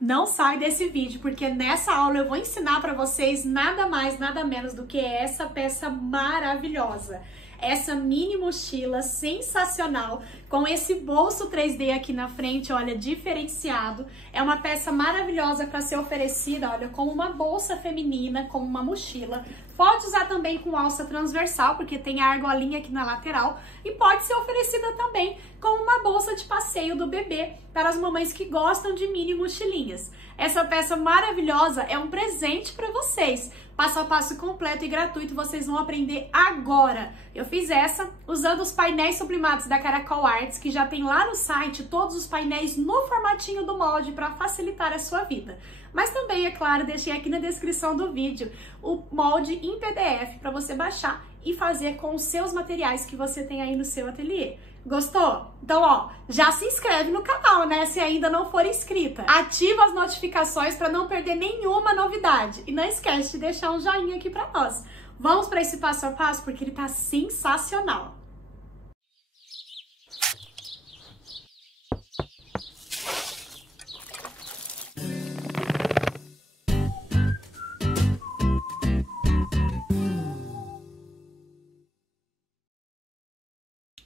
Não sai desse vídeo, porque nessa aula eu vou ensinar para vocês nada mais, nada menos do que essa peça maravilhosa. Essa mini mochila sensacional, com esse bolso 3D aqui na frente, olha, diferenciado. É uma peça maravilhosa para ser oferecida, olha, como uma bolsa feminina, como uma mochila. Pode usar também com alça transversal, porque tem a argolinha aqui na lateral. E pode ser oferecida também como uma bolsa de passeio do bebê, para as mamães que gostam de mini mochilinhas. Essa peça maravilhosa é um presente para vocês. Passo a passo completo e gratuito, vocês vão aprender agora. Eu fiz essa usando os painéis sublimados da Caracol Arts, que já tem lá no site todos os painéis no formatinho do molde para facilitar a sua vida. Mas também, é claro, deixei aqui na descrição do vídeo o molde em PDF para você baixar e fazer com os seus materiais que você tem aí no seu ateliê. Gostou? Então, ó, já se inscreve no canal, né? Se ainda não for inscrita. Ativa as notificações para não perder nenhuma novidade. E não esquece de deixar um joinha aqui para nós. Vamos para esse passo a passo porque ele tá sensacional.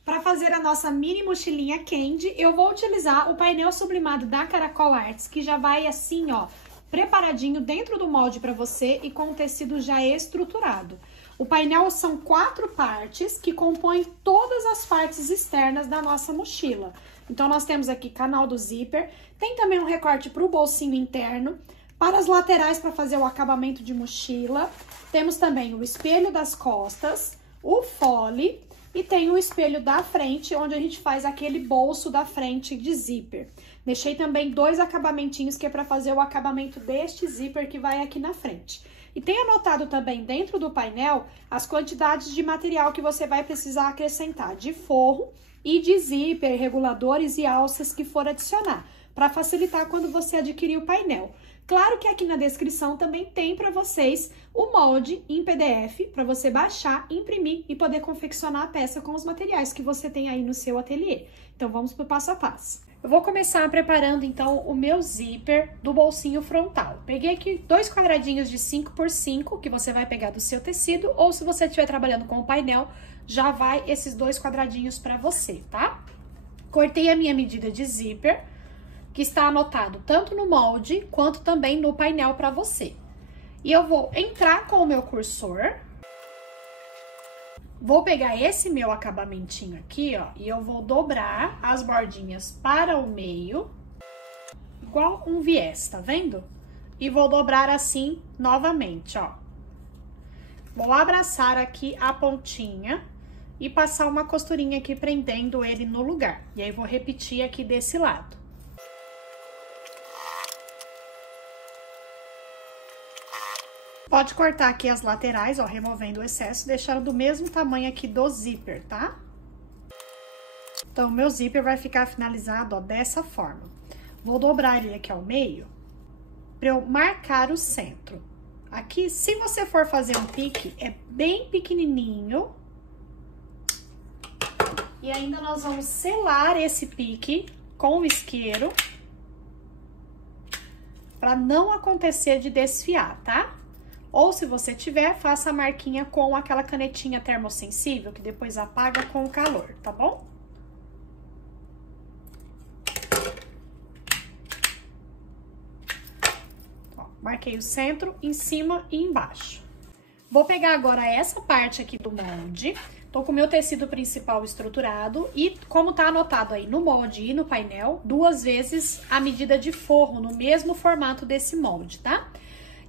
Para fazer a nossa mini mochilinha Candy, eu vou utilizar o painel sublimado da Caracol Arts, que já vai assim, ó, preparadinho dentro do molde para você e com o tecido já estruturado. O painel são 4 partes que compõem todas as partes externas da nossa mochila. Então, nós temos aqui canal do zíper, tem também um recorte para o bolsinho interno, para as laterais para fazer o acabamento de mochila, temos também o espelho das costas, o fole, e tem o espelho da frente, onde a gente faz aquele bolso da frente de zíper. Deixei também 2 acabamentinhos, que é para fazer o acabamento deste zíper que vai aqui na frente. E tem anotado também dentro do painel as quantidades de material que você vai precisar acrescentar de forro e de zíper, reguladores e alças que for adicionar, para facilitar quando você adquirir o painel. Claro que aqui na descrição também tem para vocês o molde em PDF para você baixar, imprimir e poder confeccionar a peça com os materiais que você tem aí no seu ateliê. Então vamos pro passo a passo. Eu vou começar preparando então o meu zíper do bolsinho frontal. Peguei aqui 2 quadradinhos de 5 por 5 que você vai pegar do seu tecido, ou se você estiver trabalhando com o painel, já vai esses 2 quadradinhos para você, tá? Cortei a minha medida de zíper, que está anotado tanto no molde, quanto também no painel para você. E eu vou entrar com o meu cursor, vou pegar esse meu acabamentinho aqui, ó, e eu vou dobrar as bordinhas para o meio, igual um viés, tá vendo? E vou dobrar assim novamente, ó. Vou abraçar aqui a pontinha e passar uma costurinha aqui prendendo ele no lugar. E aí, vou repetir aqui desse lado. Pode cortar aqui as laterais, ó, removendo o excesso, deixando do mesmo tamanho aqui do zíper, tá? Então, o meu zíper vai ficar finalizado, ó, dessa forma. Vou dobrar ele aqui ao meio, para eu marcar o centro. Aqui, se você for fazer um pique, é bem pequenininho. E ainda nós vamos selar esse pique com o isqueiro, para não acontecer de desfiar, tá? Ou se você tiver, faça a marquinha com aquela canetinha termossensível, que depois apaga com o calor, tá bom? Ó, marquei o centro, em cima e embaixo. Vou pegar agora essa parte aqui do molde. Tô com o meu tecido principal estruturado e, como tá anotado aí no molde e no painel, 2 vezes a medida de forro, no mesmo formato desse molde, tá?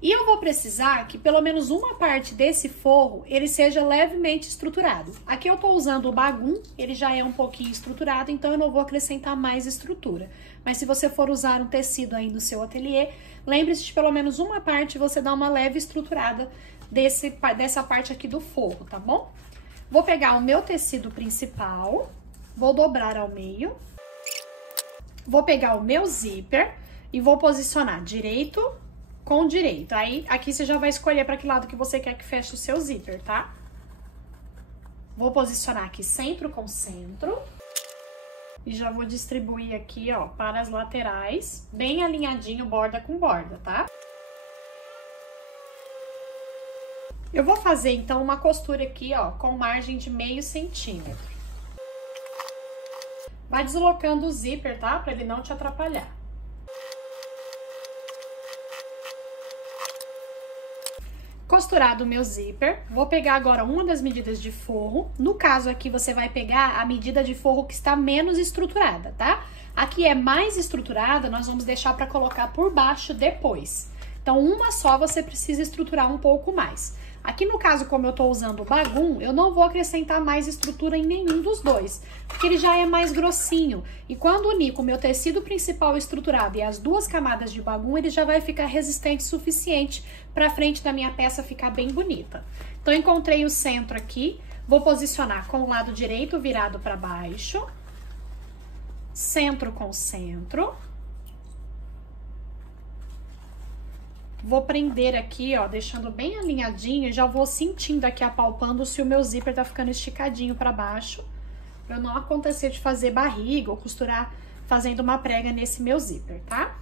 E eu vou precisar que pelo menos uma parte desse forro, ele seja levemente estruturado. Aqui eu tô usando o bagum, ele já é um pouquinho estruturado, então eu não vou acrescentar mais estrutura. Mas se você for usar um tecido aí no seu ateliê, lembre-se de pelo menos uma parte você dar uma leve estruturada dessa parte aqui do forro, tá bom? Vou pegar o meu tecido principal, vou dobrar ao meio, vou pegar o meu zíper e vou posicionar direito com direito. Aí, aqui você já vai escolher para que lado que você quer que feche o seu zíper, tá? Vou posicionar aqui centro com centro. E já vou distribuir aqui, ó, para as laterais, bem alinhadinho, borda com borda, tá? Eu vou fazer, então, uma costura aqui, ó, com margem de meio centímetro. Vai deslocando o zíper, tá? Pra ele não te atrapalhar. Costurado o meu zíper, vou pegar agora uma das medidas de forro. No caso aqui, você vai pegar a medida de forro que está menos estruturada, tá? Aqui é mais estruturada, nós vamos deixar para colocar por baixo depois. Então, uma só você precisa estruturar um pouco mais. Aqui no caso, como eu tô usando o bagum, eu não vou acrescentar mais estrutura em nenhum dos dois, porque ele já é mais grossinho. E quando unir com o meu tecido principal estruturado e as duas camadas de bagum, ele já vai ficar resistente o suficiente para a frente da minha peça ficar bem bonita. Então, encontrei o centro aqui, vou posicionar com o lado direito virado para baixo, centro com centro. Vou prender aqui, ó, deixando bem alinhadinho, e já vou sentindo aqui, apalpando se o meu zíper tá ficando esticadinho pra baixo, pra não acontecer de fazer barriga ou costurar fazendo uma prega nesse meu zíper, tá?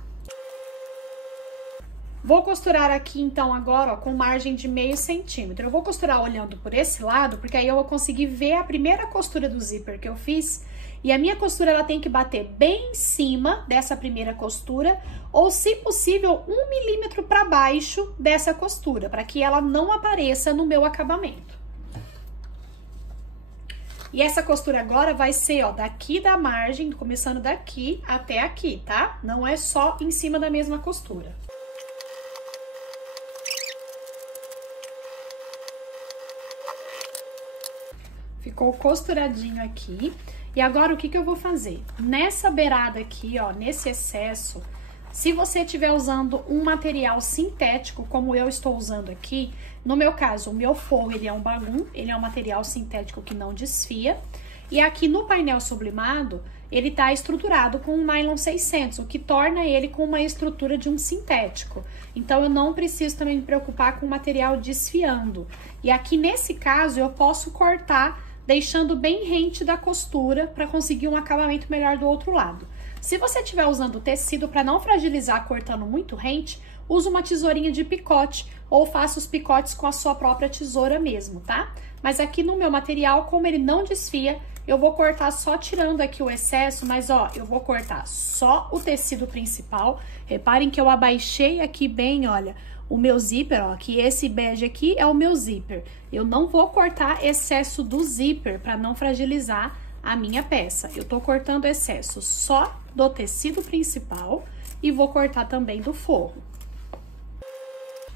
Vou costurar aqui, então, agora, ó, com margem de meio centímetro. Eu vou costurar olhando por esse lado, porque aí eu vou conseguir ver a primeira costura do zíper que eu fiz. E a minha costura, ela tem que bater bem em cima dessa primeira costura, ou, se possível, 1 milímetro para baixo dessa costura, para que ela não apareça no meu acabamento. E essa costura agora vai ser, ó, daqui da margem, começando daqui até aqui, tá? Não é só em cima da mesma costura. Ficou costuradinho aqui. E agora, o que eu vou fazer? Nessa beirada aqui, ó, nesse excesso, se você estiver usando um material sintético, como eu estou usando aqui, no meu caso, o meu forro, ele é um bagum, ele é um material sintético que não desfia. E aqui no painel sublimado, ele tá estruturado com um nylon 600, o que torna ele com uma estrutura de um sintético. Então, eu não preciso também me preocupar com o material desfiando. E aqui, nesse caso, eu posso cortar deixando bem rente da costura para conseguir um acabamento melhor do outro lado. Se você estiver usando o tecido para não fragilizar cortando muito rente, use uma tesourinha de picote ou faça os picotes com a sua própria tesoura mesmo, tá? Mas aqui no meu material, como ele não desfia, eu vou cortar só tirando aqui o excesso, mas ó, eu vou cortar só o tecido principal. Reparem que eu abaixei aqui bem, olha, o meu zíper, ó, que esse bege aqui é o meu zíper. Eu não vou cortar excesso do zíper para não fragilizar a minha peça. Eu tô cortando excesso só do tecido principal e vou cortar também do forro.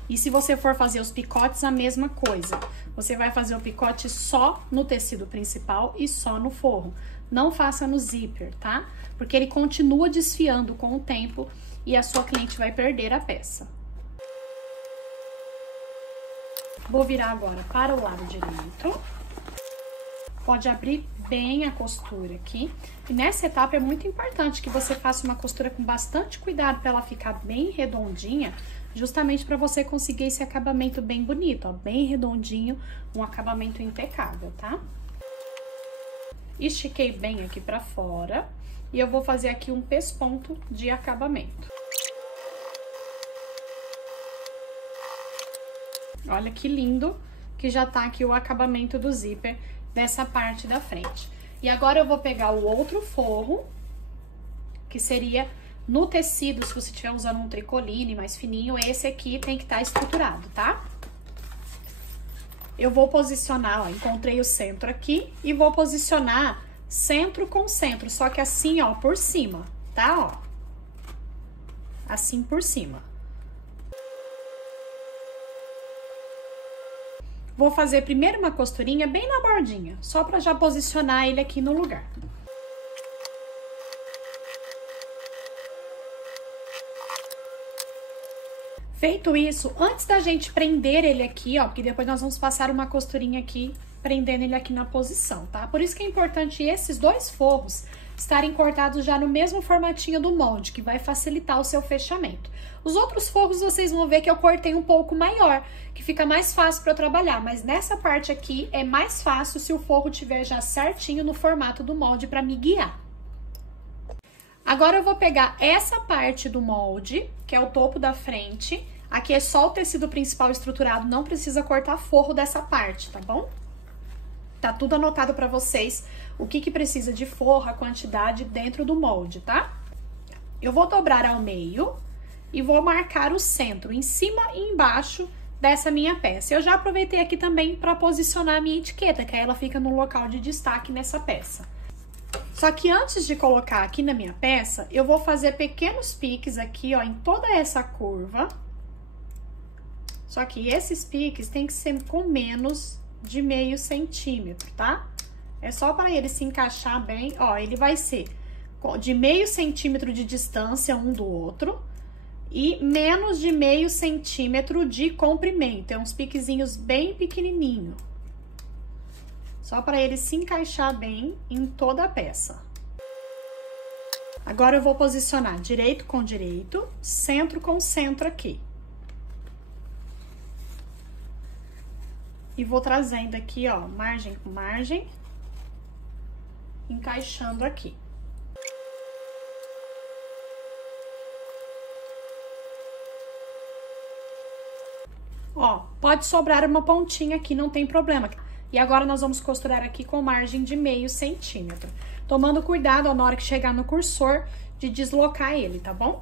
E se você for fazer os picotes, a mesma coisa. Você vai fazer o picote só no tecido principal e só no forro. Não faça no zíper, tá? Porque ele continua desfiando com o tempo e a sua cliente vai perder a peça. Vou virar agora para o lado direito. Pode abrir bem a costura aqui. E nessa etapa é muito importante que você faça uma costura com bastante cuidado para ela ficar bem redondinha, justamente para você conseguir esse acabamento bem bonito, ó, bem redondinho, um acabamento impecável, tá? Estiquei bem aqui para fora e eu vou fazer aqui um pesponto de acabamento. Olha que lindo que já tá aqui o acabamento do zíper dessa parte da frente. E agora eu vou pegar o outro forro, que seria no tecido, se você estiver usando um tricoline mais fininho, esse aqui tem que estar estruturado, tá? Eu vou posicionar, ó, encontrei o centro aqui e vou posicionar centro com centro, só que assim, ó, por cima, tá? Ó, assim por cima. Vou fazer primeiro uma costurinha bem na bordinha, só pra já posicionar ele aqui no lugar. Feito isso, antes da gente prender ele aqui, ó, porque depois nós vamos passar uma costurinha aqui, prendendo ele aqui na posição, tá? Por isso que é importante esses dois forros estarem cortados já no mesmo formatinho do molde, que vai facilitar o seu fechamento. Os outros forros vocês vão ver que eu cortei um pouco maior, que fica mais fácil para eu trabalhar, mas nessa parte aqui é mais fácil se o forro tiver já certinho no formato do molde para me guiar. Agora eu vou pegar essa parte do molde, que é o topo da frente. Aqui é só o tecido principal estruturado, não precisa cortar forro dessa parte, tá bom? Tá tudo anotado pra vocês, o que precisa de forro, a quantidade dentro do molde, tá? Eu vou dobrar ao meio e vou marcar o centro, em cima e embaixo dessa minha peça. Eu já aproveitei aqui também pra posicionar a minha etiqueta, que aí ela fica no local de destaque nessa peça. Só que antes de colocar aqui na minha peça, eu vou fazer pequenos piques aqui, ó, em toda essa curva. Só que esses piques tem que ser com menos de meio centímetro, tá? É só para ele se encaixar bem, ó, ele vai ser de meio centímetro de distância um do outro e menos de meio centímetro de comprimento. É uns piquezinhos bem pequenininho. Só para ele se encaixar bem em toda a peça. Agora eu vou posicionar direito com direito, centro com centro aqui. E vou trazendo aqui, ó, margem com margem, encaixando aqui. Ó, pode sobrar uma pontinha aqui, não tem problema. E agora nós vamos costurar aqui com margem de meio centímetro. Tomando cuidado, ó, na hora que chegar no cursor, de deslocar ele, tá bom?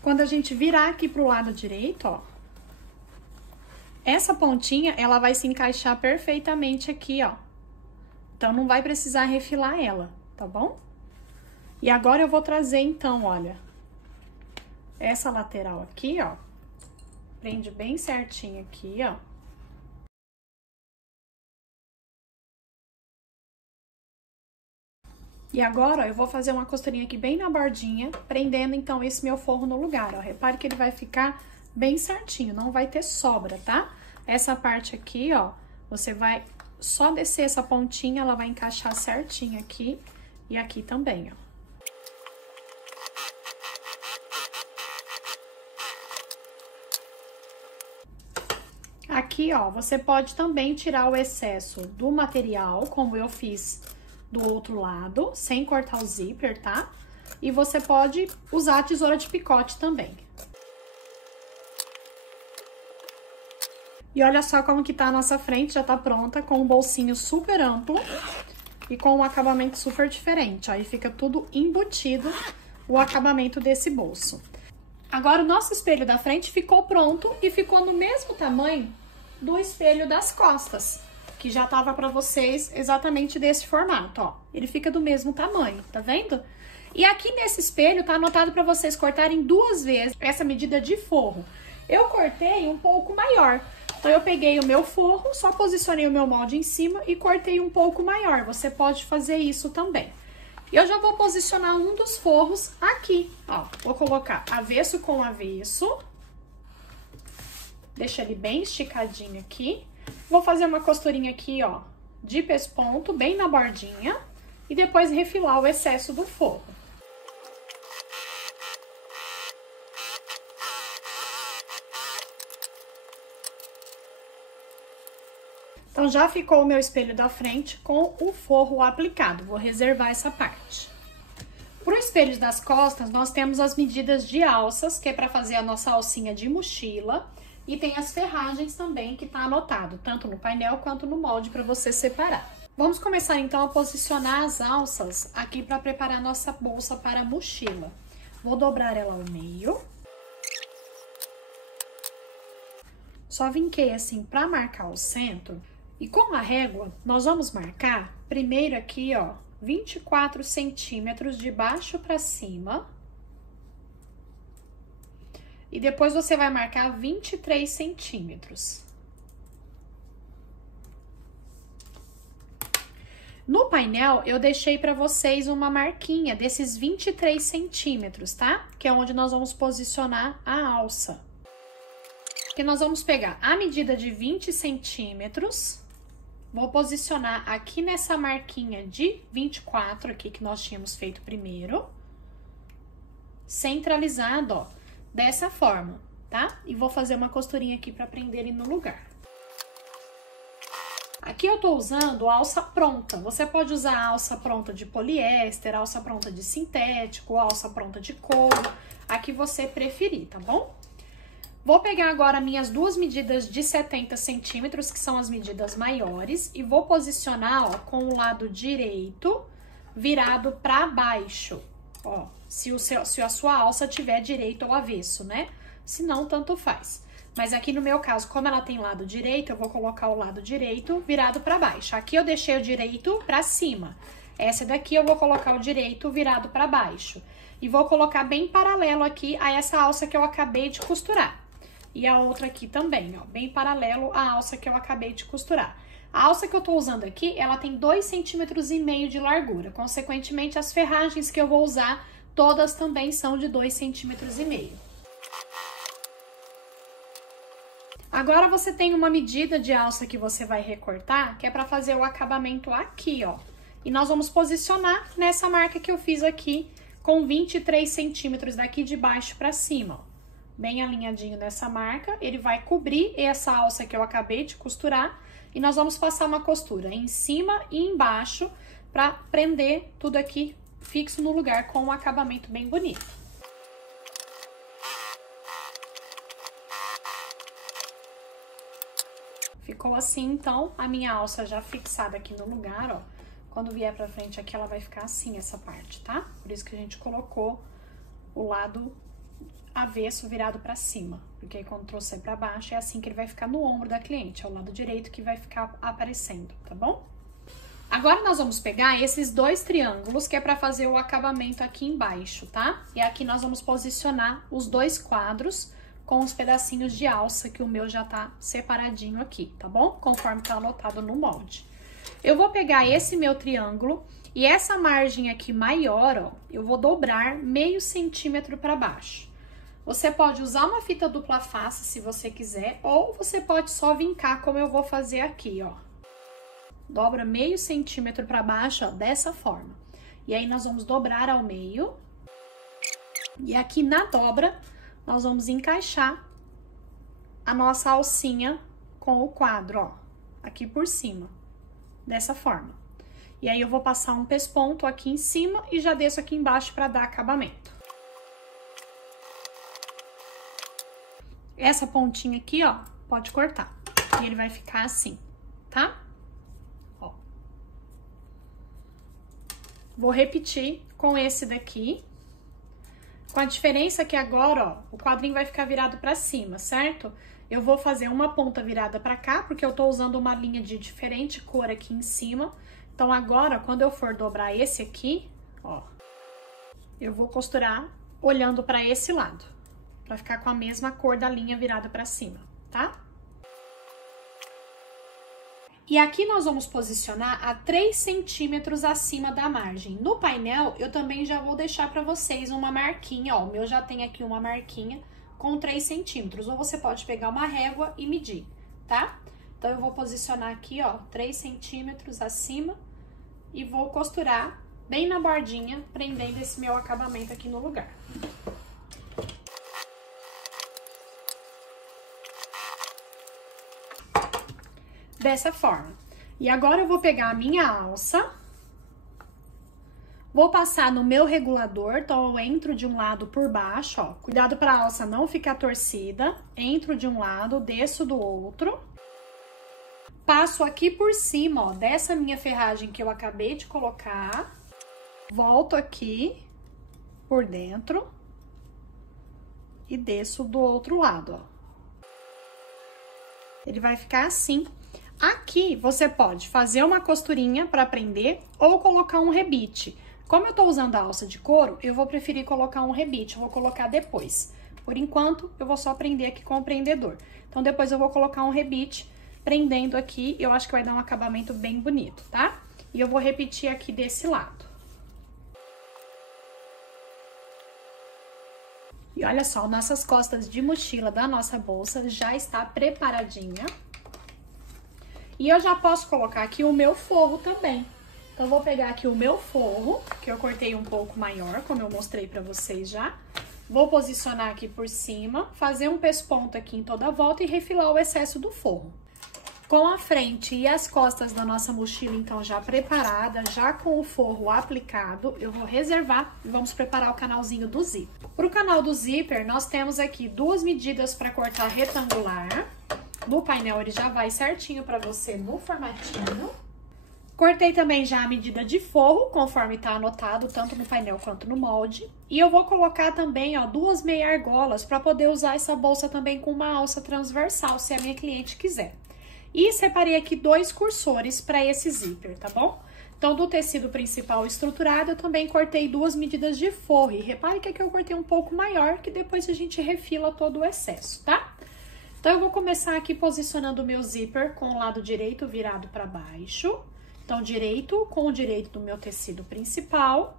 Quando a gente virar aqui pro lado direito, ó, essa pontinha, ela vai se encaixar perfeitamente aqui, ó. Então, não vai precisar refilar ela, tá bom? E agora eu vou trazer, então, olha, essa lateral aqui, ó, prende bem certinho aqui, ó. E agora, ó, eu vou fazer uma costurinha aqui bem na bordinha, prendendo, então, esse meu forro no lugar, ó. Repare que ele vai ficar bem certinho, não vai ter sobra, tá? Essa parte aqui, ó, você vai só descer essa pontinha, ela vai encaixar certinho aqui e aqui também, ó. Aqui, ó, você pode também tirar o excesso do material, como eu fiz do outro lado, sem cortar o zíper, tá? E você pode usar a tesoura de picote também. E olha só como que tá a nossa frente, já tá pronta, com um bolsinho super amplo e com um acabamento super diferente, ó. Aí fica tudo embutido, o acabamento desse bolso. Agora, o nosso espelho da frente ficou pronto e ficou no mesmo tamanho do espelho das costas, que já tava pra vocês exatamente desse formato, ó. Ele fica do mesmo tamanho, tá vendo? E aqui nesse espelho tá anotado pra vocês cortarem 2 vezes essa medida de forro. Eu cortei um pouco maior. Então, eu peguei o meu forro, só posicionei o meu molde em cima e cortei um pouco maior. Você pode fazer isso também. E eu já vou posicionar um dos forros aqui, ó. Vou colocar avesso com avesso. Deixa ele bem esticadinho aqui. Vou fazer uma costurinha aqui, ó, de pesponto, bem na bordinha. E depois refilar o excesso do forro. Então, já ficou o meu espelho da frente com o forro aplicado. Vou reservar essa parte. Para o espelho das costas, nós temos as medidas de alças, que é para fazer a nossa alcinha de mochila. E tem as ferragens também, que tá anotado, tanto no painel quanto no molde, para você separar. Vamos começar, então, a posicionar as alças aqui para preparar a nossa bolsa para a mochila. Vou dobrar ela ao meio. Só vinquei assim para marcar o centro. E com a régua, nós vamos marcar primeiro aqui, ó, 24 centímetros de baixo para cima. E depois você vai marcar 23 centímetros. No painel, eu deixei para vocês uma marquinha desses 23 centímetros, tá? Que é onde nós vamos posicionar a alça. Que nós vamos pegar a medida de 20 centímetros... Vou posicionar aqui nessa marquinha de 24 aqui que nós tínhamos feito primeiro. Centralizado, ó, dessa forma. tá? E vou fazer uma costurinha aqui pra prender ele no lugar. Aqui eu tô usando alça pronta. Você pode usar alça pronta de poliéster, alça pronta de sintético, alça pronta de couro, a que você preferir, tá bom? Vou pegar agora minhas duas medidas de 70 centímetros, que são as medidas maiores, e vou posicionar, ó, com o lado direito virado pra baixo, ó, se a sua alça tiver direito ou avesso, né? Se não, tanto faz. Mas aqui no meu caso, como ela tem lado direito, eu vou colocar o lado direito virado pra baixo. Aqui eu deixei o direito pra cima. Essa daqui eu vou colocar o direito virado pra baixo. E vou colocar bem paralelo aqui a essa alça que eu acabei de costurar. E a outra aqui também, ó, bem paralelo à alça que eu acabei de costurar. A alça que eu tô usando aqui, ela tem 2,5 centímetros de largura. Consequentemente, as ferragens que eu vou usar, todas também são de 2,5 centímetros. Agora, você tem uma medida de alça que você vai recortar, que é pra fazer o acabamento aqui, ó. E nós vamos posicionar nessa marca que eu fiz aqui, com 23 centímetros daqui de baixo pra cima, ó. Bem alinhadinho nessa marca, ele vai cobrir essa alça que eu acabei de costurar e nós vamos passar uma costura em cima e embaixo pra prender tudo aqui fixo no lugar com um acabamento bem bonito. Ficou assim, então, a minha alça já fixada aqui no lugar, ó. Quando vier pra frente aqui, ela vai ficar assim, essa parte, tá? Por isso que a gente colocou o lado avesso virado pra cima, porque aí quando trouxer pra baixo, é assim que ele vai ficar no ombro da cliente, é o lado direito que vai ficar aparecendo, tá bom? Agora, nós vamos pegar esses dois triângulos, que é pra fazer o acabamento aqui embaixo, tá? E aqui nós vamos posicionar os dois quadros com os pedacinhos de alça, que o meu já tá separadinho aqui, tá bom? Conforme tá anotado no molde. Eu vou pegar esse meu triângulo e essa margem aqui maior, ó, eu vou dobrar meio centímetro pra baixo. Você pode usar uma fita dupla face, se você quiser, ou você pode só vincar, como eu vou fazer aqui, ó. Dobra meio centímetro pra baixo, ó, dessa forma. E aí, nós vamos dobrar ao meio. E aqui na dobra, nós vamos encaixar a nossa alcinha com o quadro, ó, aqui por cima, dessa forma. E aí, eu vou passar um pesponto aqui em cima e já desço aqui embaixo pra dar acabamento. Essa pontinha aqui, ó, pode cortar. E ele vai ficar assim, tá? Ó. Vou repetir com esse daqui. Com a diferença que agora, ó, o quadrinho vai ficar virado pra cima, certo? Eu vou fazer uma ponta virada pra cá, porque eu tô usando uma linha de diferente cor aqui em cima. Então, agora, quando eu for dobrar esse aqui, ó, eu vou costurar olhando pra esse lado. Pra ficar com a mesma cor da linha virada pra cima, tá? E aqui nós vamos posicionar a 3 centímetros acima da margem. No painel, eu também já vou deixar pra vocês uma marquinha, ó. O meu já tem aqui uma marquinha com 3 centímetros. Ou você pode pegar uma régua e medir, tá? Então, eu vou posicionar aqui, ó, 3 centímetros acima e vou costurar bem na bordinha, prendendo esse meu acabamento aqui no lugar. Dessa forma. E agora, eu vou pegar a minha alça, vou passar no meu regulador, então eu entro de um lado por baixo, ó. Cuidado para a alça não ficar torcida. Entro de um lado, desço do outro. Passo aqui por cima, ó, dessa minha ferragem que eu acabei de colocar. Volto aqui por dentro e desço do outro lado, ó. Ele vai ficar assim. Aqui, você pode fazer uma costurinha para prender ou colocar um rebite. Como eu tô usando a alça de couro, eu vou preferir colocar um rebite, eu vou colocar depois. Por enquanto, eu vou só prender aqui com o prendedor. Então, depois eu vou colocar um rebite prendendo aqui, eu acho que vai dar um acabamento bem bonito, tá? E eu vou repetir aqui desse lado. E olha só, nossas costas de mochila da nossa bolsa já está preparadinha. E eu já posso colocar aqui o meu forro também. Então, eu vou pegar aqui o meu forro, que eu cortei um pouco maior, como eu mostrei pra vocês já. Vou posicionar aqui por cima, fazer um pesponto aqui em toda a volta e refilar o excesso do forro. Com a frente e as costas da nossa mochila, então, já preparada, já com o forro aplicado, eu vou reservar e vamos preparar o canalzinho do zíper. Para o canal do zíper, nós temos aqui 2 medidas para cortar retangular. No painel, ele já vai certinho para você no formatinho. Cortei também já a medida de forro, conforme tá anotado, tanto no painel quanto no molde. E eu vou colocar também, ó, 2 meia argolas para poder usar essa bolsa também com uma alça transversal, se a minha cliente quiser. E separei aqui 2 cursores para esse zíper, tá bom? Então, do tecido principal estruturado, eu também cortei 2 medidas de forro. E repare que aqui eu cortei um pouco maior, que depois a gente refila todo o excesso, tá? Então, eu vou começar aqui posicionando o meu zíper com o lado direito virado para baixo. Então, direito com o direito do meu tecido principal.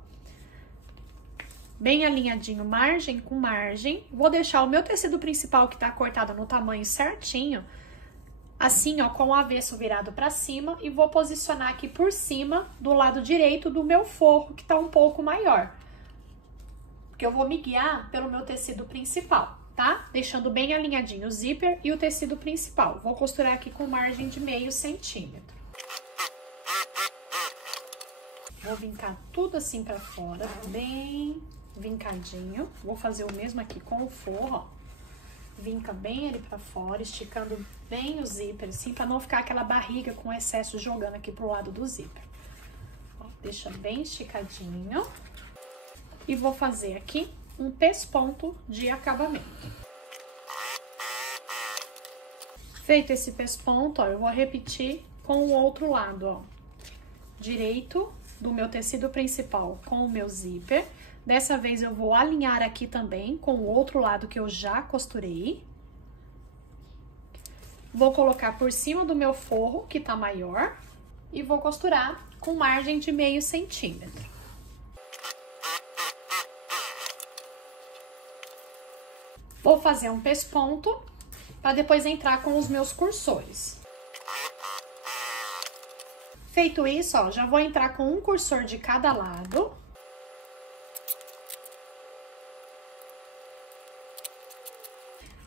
Bem alinhadinho, margem com margem. Vou deixar o meu tecido principal, que tá cortado no tamanho certinho, assim, ó, com o avesso virado pra cima, e vou posicionar aqui por cima do lado direito do meu forro, que tá um pouco maior. Porque eu vou me guiar pelo meu tecido principal, tá? Deixando bem alinhadinho o zíper e o tecido principal. Vou costurar aqui com margem de meio centímetro. Vou vincar tudo assim pra fora, bem vincadinho. Vou fazer o mesmo aqui com o forro, ó. Vinca bem ele pra fora, esticando bem o zíper, assim, pra não ficar aquela barriga com excesso jogando aqui pro lado do zíper. Ó, deixa bem esticadinho. E vou fazer aqui um pesponto de acabamento. Feito esse pesponto, ó, eu vou repetir com o outro lado, ó. Direito do meu tecido principal com o meu zíper. Dessa vez eu vou alinhar aqui também com o outro lado que eu já costurei. Vou colocar por cima do meu forro, que tá maior, e vou costurar com margem de meio centímetro. Vou fazer um pesponto para depois entrar com os meus cursores. Feito isso, ó, já vou entrar com um cursor de cada lado.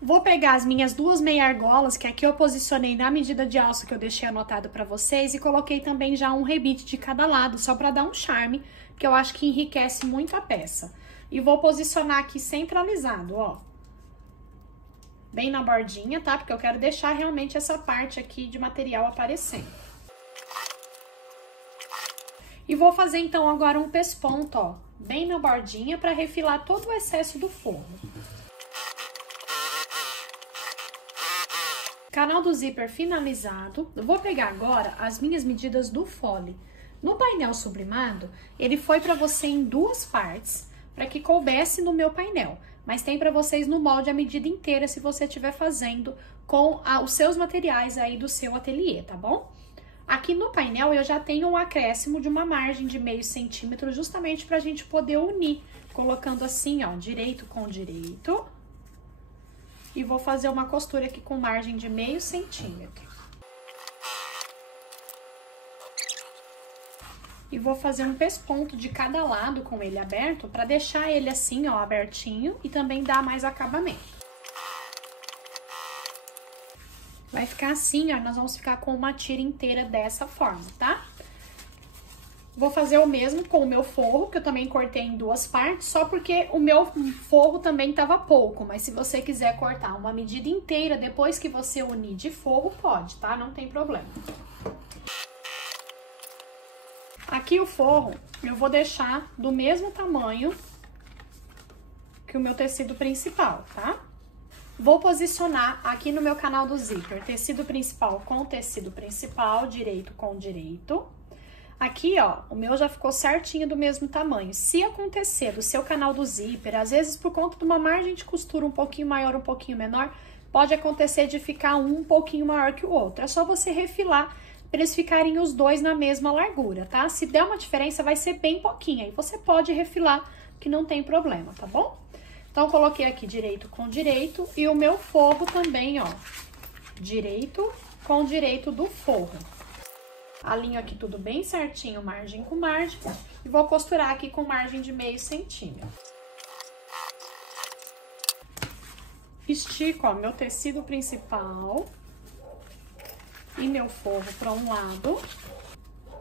Vou pegar as minhas 2 meia argolas, que aqui eu posicionei na medida de alça que eu deixei anotado pra vocês, e coloquei também já um rebite de cada lado, só pra dar um charme, porque eu acho que enriquece muito a peça. E vou posicionar aqui centralizado, ó. Bem na bordinha, tá? Porque eu quero deixar realmente essa parte aqui de material aparecendo. E vou fazer então agora um pesponto, ó, bem na bordinha, pra refilar todo o excesso do forro. Canal do zíper finalizado. Eu vou pegar agora as minhas medidas do fole. No painel sublimado, ele foi para você em 2 partes, para que coubesse no meu painel. Mas tem para vocês no molde a medida inteira, se você estiver fazendo com os seus materiais aí do seu ateliê, tá bom? Aqui no painel eu já tenho um acréscimo de uma margem de meio centímetro, justamente para a gente poder unir, colocando assim, ó, direito com direito. E vou fazer uma costura aqui com margem de meio centímetro. E vou fazer um pesponto de cada lado com ele aberto, para deixar ele assim, ó, abertinho e também dar mais acabamento. Vai ficar assim, ó, nós vamos ficar com uma tira inteira dessa forma, tá? Vou fazer o mesmo com o meu forro, que eu também cortei em 2 partes, só porque o meu forro também tava pouco, mas se você quiser cortar uma medida inteira depois que você unir de forro, pode, tá? Não tem problema. Aqui o forro, eu vou deixar do mesmo tamanho que o meu tecido principal, tá? Vou posicionar aqui no meu canal do zíper, tecido principal com tecido principal, direito com direito. Aqui, ó, o meu já ficou certinho do mesmo tamanho. Se acontecer do seu canal do zíper, às vezes por conta de uma margem de costura um pouquinho maior, um pouquinho menor, pode acontecer de ficar um pouquinho maior que o outro. É só você refilar para eles ficarem os dois na mesma largura, tá? Se der uma diferença, vai ser bem pouquinho. Aí você pode refilar, que não tem problema, tá bom? Então, coloquei aqui direito com direito e o meu forro também, ó, direito com direito do forro. Alinho aqui tudo bem certinho, margem com margem, e vou costurar aqui com margem de meio centímetro. estico, ó, meu tecido principal e meu forro para um lado,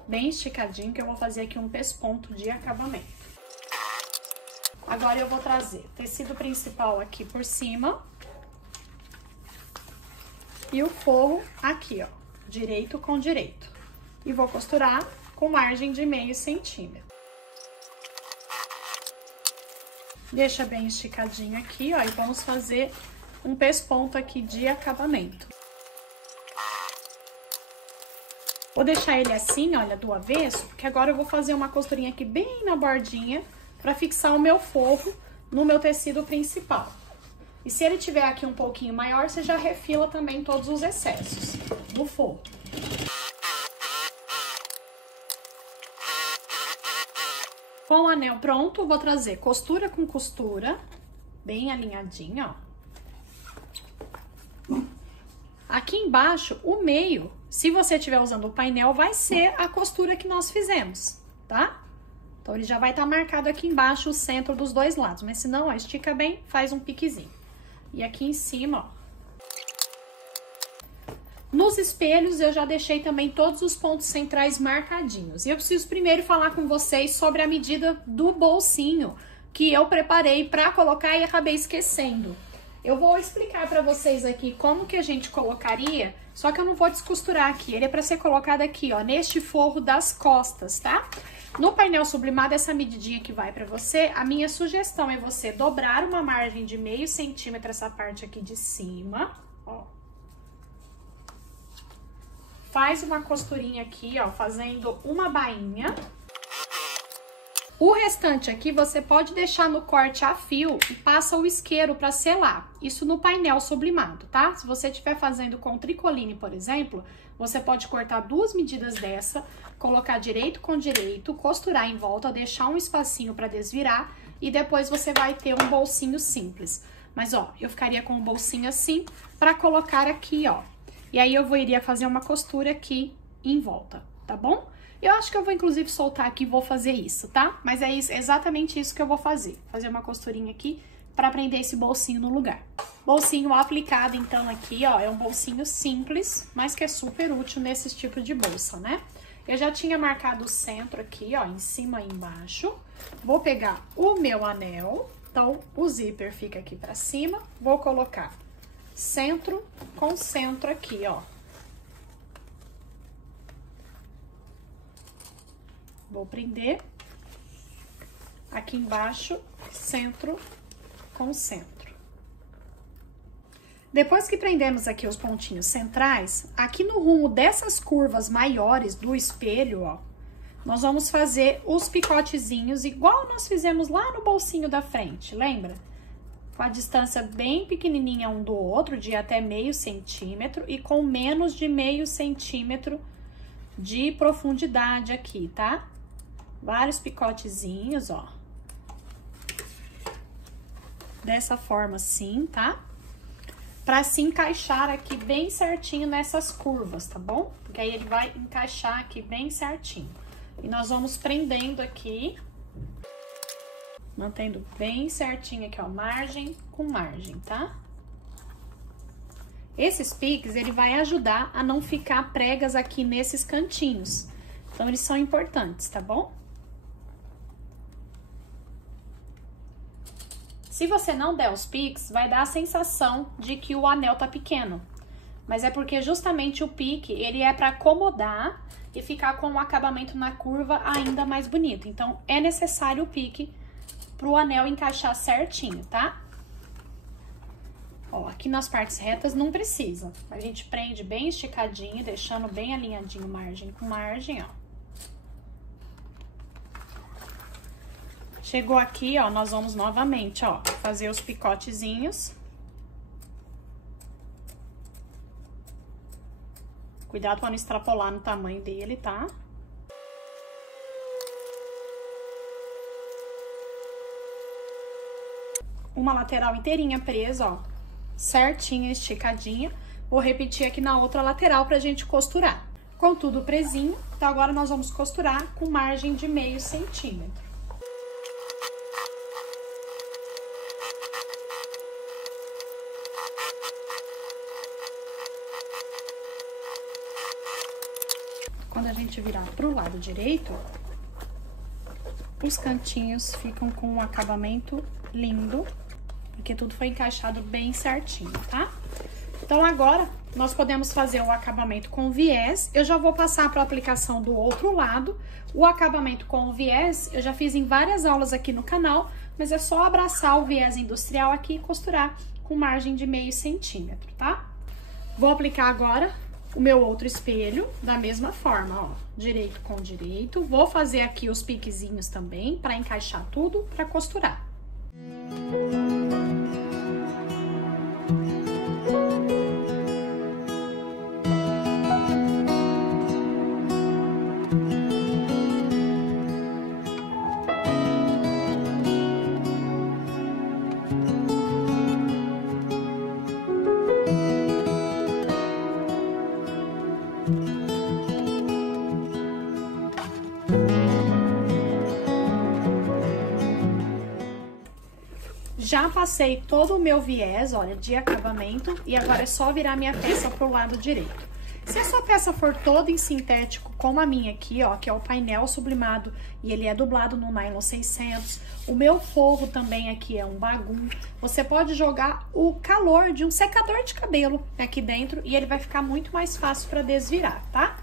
bem esticadinho, que eu vou fazer aqui um pesponto de acabamento. Agora eu vou trazer tecido principal aqui por cima e o forro aqui, ó, direito com direito. E vou costurar com margem de meio centímetro. Deixa bem esticadinho aqui, ó, e vamos fazer um pesponto aqui de acabamento. Vou deixar ele assim, olha, do avesso, porque agora eu vou fazer uma costurinha aqui bem na bordinha para fixar o meu forro no meu tecido principal. E se ele tiver aqui um pouquinho maior, você já refila também todos os excessos do forro. Com o anel pronto, vou trazer costura com costura, bem alinhadinho, ó. Aqui embaixo, o meio, se você estiver usando o painel, vai ser a costura que nós fizemos, tá? Então, ele já vai estar marcado aqui embaixo o centro dos dois lados, mas se não, ó, estica bem, faz um piquezinho. E aqui em cima, ó. Nos espelhos, eu já deixei também todos os pontos centrais marcadinhos. E eu preciso primeiro falar com vocês sobre a medida do bolsinho que eu preparei para colocar e acabei esquecendo. Eu vou explicar para vocês aqui como que a gente colocaria, só que eu não vou descosturar aqui. Ele é para ser colocado aqui, ó, neste forro das costas, tá? No painel sublimado, essa medidinha que vai para você, a minha sugestão é você dobrar uma margem de meio centímetro essa parte aqui de cima, ó. Faz uma costurinha aqui, ó, fazendo uma bainha. O restante aqui você pode deixar no corte a fio e passa o isqueiro para selar. Isso no painel sublimado, tá? Se você estiver fazendo com tricoline, por exemplo, você pode cortar 2 medidas dessa, colocar direito com direito, costurar em volta, deixar um espacinho para desvirar e depois você vai ter um bolsinho simples. Mas, ó, eu ficaria com um bolsinho assim para colocar aqui, ó. E aí eu iria fazer uma costura aqui em volta, tá bom? Eu acho que eu vou inclusive soltar aqui e vou fazer isso, tá? Mas é exatamente isso que eu vou fazer. Fazer uma costurinha aqui pra prender esse bolsinho no lugar. Bolsinho aplicado, então, aqui, ó, é um bolsinho simples, mas que é super útil nesse tipo de bolsa, né? Eu já tinha marcado o centro aqui, ó, em cima e embaixo. Vou pegar o meu anel, então o zíper fica aqui pra cima. Vou colocar centro com centro aqui, ó. Vou prender aqui embaixo, centro com centro. Depois que prendemos aqui os pontinhos centrais, aqui no rumo dessas curvas maiores do espelho, ó, nós vamos fazer os picotezinhos igual nós fizemos lá no bolsinho da frente, lembra? Com a distância bem pequenininha um do outro, de até meio centímetro e com menos de meio centímetro de profundidade aqui, tá? Vários picotezinhos, ó. Dessa forma assim, tá? Pra se encaixar aqui bem certinho nessas curvas, tá bom? Porque aí ele vai encaixar aqui bem certinho. E nós vamos prendendo aqui, mantendo bem certinho aqui, ó, margem com margem, tá? Esses piques, ele vai ajudar a não ficar pregas aqui nesses cantinhos. Então, eles são importantes, tá bom? Se você não der os piques, vai dar a sensação de que o anel tá pequeno. Mas é porque justamente o pique, ele é para acomodar e ficar com o acabamento na curva ainda mais bonito. Então, é necessário o pique pro anel encaixar certinho, tá? Ó, aqui nas partes retas não precisa. A gente prende bem esticadinho, deixando bem alinhadinho margem com margem, ó. Chegou aqui, ó, nós vamos novamente, ó, fazer os picotezinhos. Cuidado para não extrapolar no tamanho dele, tá? Uma lateral inteirinha presa, ó, certinha, esticadinha. Vou repetir aqui na outra lateral pra gente costurar. Com tudo presinho, então agora nós vamos costurar com margem de meio centímetro. quando a gente virar pro lado direito, os cantinhos ficam com um acabamento lindo, porque tudo foi encaixado bem certinho, tá? Então, agora, nós podemos fazer o acabamento com viés. Eu já vou passar para a aplicação do outro lado. O acabamento com o viés, eu já fiz em várias aulas aqui no canal, mas é só abraçar o viés industrial aqui e costurar com margem de meio centímetro, tá? Vou aplicar agora o meu outro espelho da mesma forma, ó, direito com direito. Vou fazer aqui os piquezinhos também para encaixar tudo, para costurar. Já passei todo o meu viés, olha, de acabamento, e agora é só virar minha peça pro lado direito. Se a sua peça for toda em sintético, como a minha aqui, ó, que é o painel sublimado, e ele é dublado no nylon 600, o meu forro também aqui é um bagum, você pode jogar o calor de um secador de cabelo aqui dentro, e ele vai ficar muito mais fácil para desvirar, tá?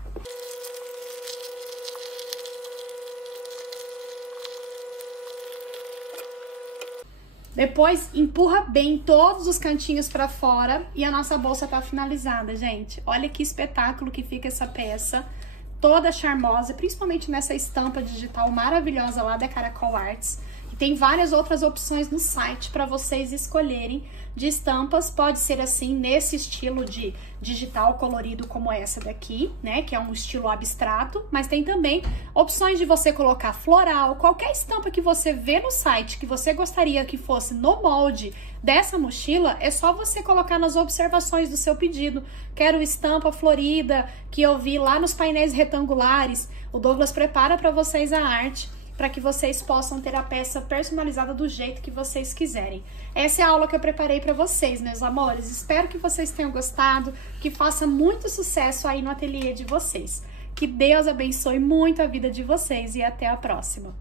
Depois, empurra bem todos os cantinhos pra fora e a nossa bolsa tá finalizada, gente. Olha que espetáculo que fica essa peça, toda charmosa, principalmente nessa estampa digital maravilhosa lá da Caracol Arts. E tem várias outras opções no site para vocês escolherem de estampas. Pode ser assim, nesse estilo de digital colorido como essa daqui, né, que é um estilo abstrato, mas tem também opções de você colocar floral, qualquer estampa que você vê no site que você gostaria que fosse no molde dessa mochila, é só você colocar nas observações do seu pedido. Quero estampa florida que eu vi lá nos painéis retangulares. O Douglas prepara para vocês a arte, para que vocês possam ter a peça personalizada do jeito que vocês quiserem. Essa é a aula que eu preparei para vocês, meus amores. Espero que vocês tenham gostado, que faça muito sucesso aí no ateliê de vocês. Que Deus abençoe muito a vida de vocês e até a próxima.